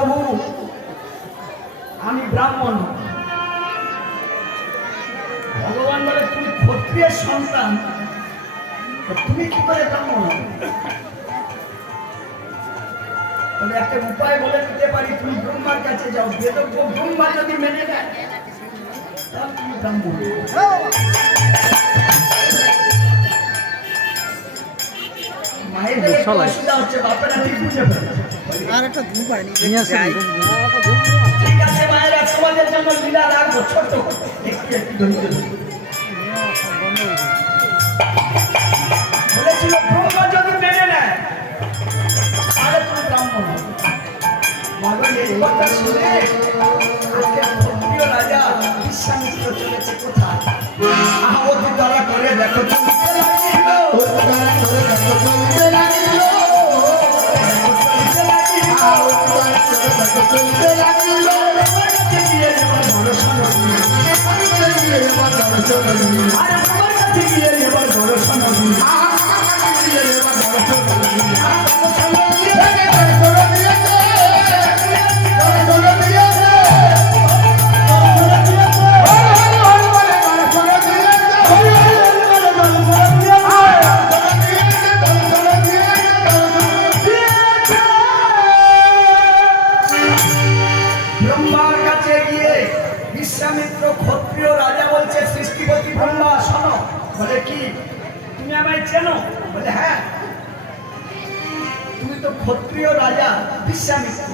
প্রভু আমি ব্রাহ্মণ। ভগবান বলে তুমি ক্ষত্রিয়ের সন্তান, তুমি কি করে ব্রাহ্মণ হবে? তবে একটা উপায় বলে দিতে পারি, তুমি ব্রহ্মার কাছে যাও, বেদজ্ঞ ব্রহ্মা যদি মেনে নেয় তাহলে তুমি ব্রাহ্মণ। মায়েদের অসুবিধা হচ্ছে, বাপেরা ঠিক বুঝে ফেলে। ঠিক আছে মায়েরা, তোমাদের জন্য লীলা রাখবো ছোট একটু বলেছিল ব্রহ্মা যদি মেনে নেয় তাহলে তুমি ব্রাহ্মণ হবে। মগর এই কথা শুনে আজকে ক্ষত্রিয় রাজা বিশ্বামিত্র চলেছে কোথায়? অতি দয়া করে দেখো বিশ্বামিত্র ক্ষত্রিয় রাজা বলছে, সৃষ্টিপতি ব্রহ্মা শোনো। বলে কি তুমি আমায় চেনো? বলে হ্যাঁ, তুমি তো ক্ষত্রিয় রাজা বিশ্বামিত্র।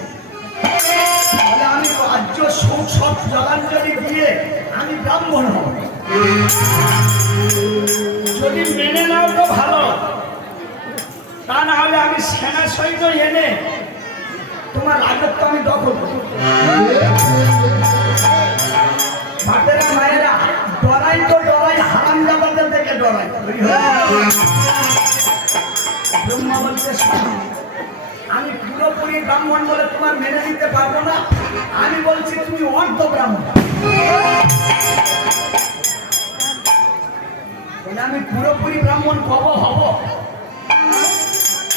বলে আমি রাজ্য সংসদ জলাঞ্জলি দিয়ে আমি ব্রাহ্মণ হব। যদি মেনে নাও তো ভালো, তা না হলে আমি সেনা সৈন্য এনে তোমার রাজত্ব আমি দখল করব। বাপেরা মায়েরা ডরাই তো ডরাই, হারামজাদাদের থেকে ডরাই। ব্রহ্মা বলছে আমি পুরোপুরি ব্রাহ্মণ বলে তোমার মেনে নিতে পারবো না, আমি বলছি তুমি অর্ধ ব্রাহ্মণ। আমি পুরোপুরি ব্রাহ্মণ কবে হব?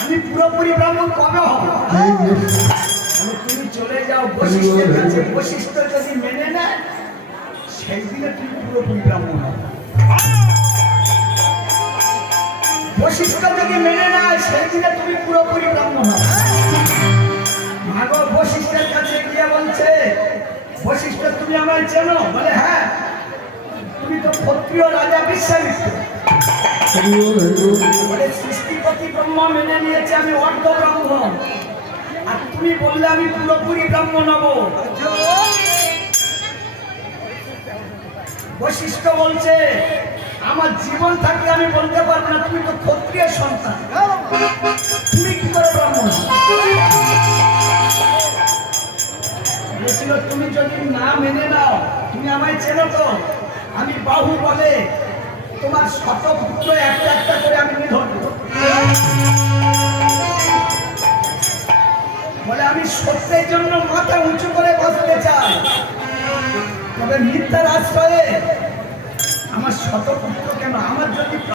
আমি পুরোপুরি ব্রাহ্মণ কবে হব? তুমি চলে যাও বশিষ্ঠের কাছে, বশিষ্ঠ যদি মেনে নেয় সেই দিনে তুমি পুরোপুরি ব্রাহ্মণ হবে। বশিষ্ঠ যদি মেনে নেয় সেই দিনে তুমি পুরোপুরি ব্রাহ্মণ হবে। ভাগবত বশিষ্ঠের কাছে গিয়ে বলছে, বশিষ্ঠ তুমি আমায় চেনো? বলে হ্যাঁ, তুমি তো ক্ষত্রিয় রাজা বিশ্বামিত্র। বলে সৃষ্টিপতি ব্রহ্মা মেনে নিয়েছে আমি অর্ধ ব্রাহ্মণ, আর তুমি বললে আমি পুরোপুরি ব্রাহ্মণ হব। বশিষ্ঠ বলছে আমার জীবন থাকলে আমি বলতে পারবো না, তুমি তো ক্ষত্রিয় সন্তান, তুমি কি করে ব্রাহ্মণ? বলেছিল তুমি যদি না মেনে নাও, তুমি আমায় চেনো তো, আমি বাহু বলে তোমার শত পুত্র একটা একটা করে আমি নিধন করব। বলে আমি সত্যের জন্য মাথা উঁচু করে বসতে চাই, তবে মিথ্যার আশ্রয়ে আমার শত পুত্র কেন? আমার যদি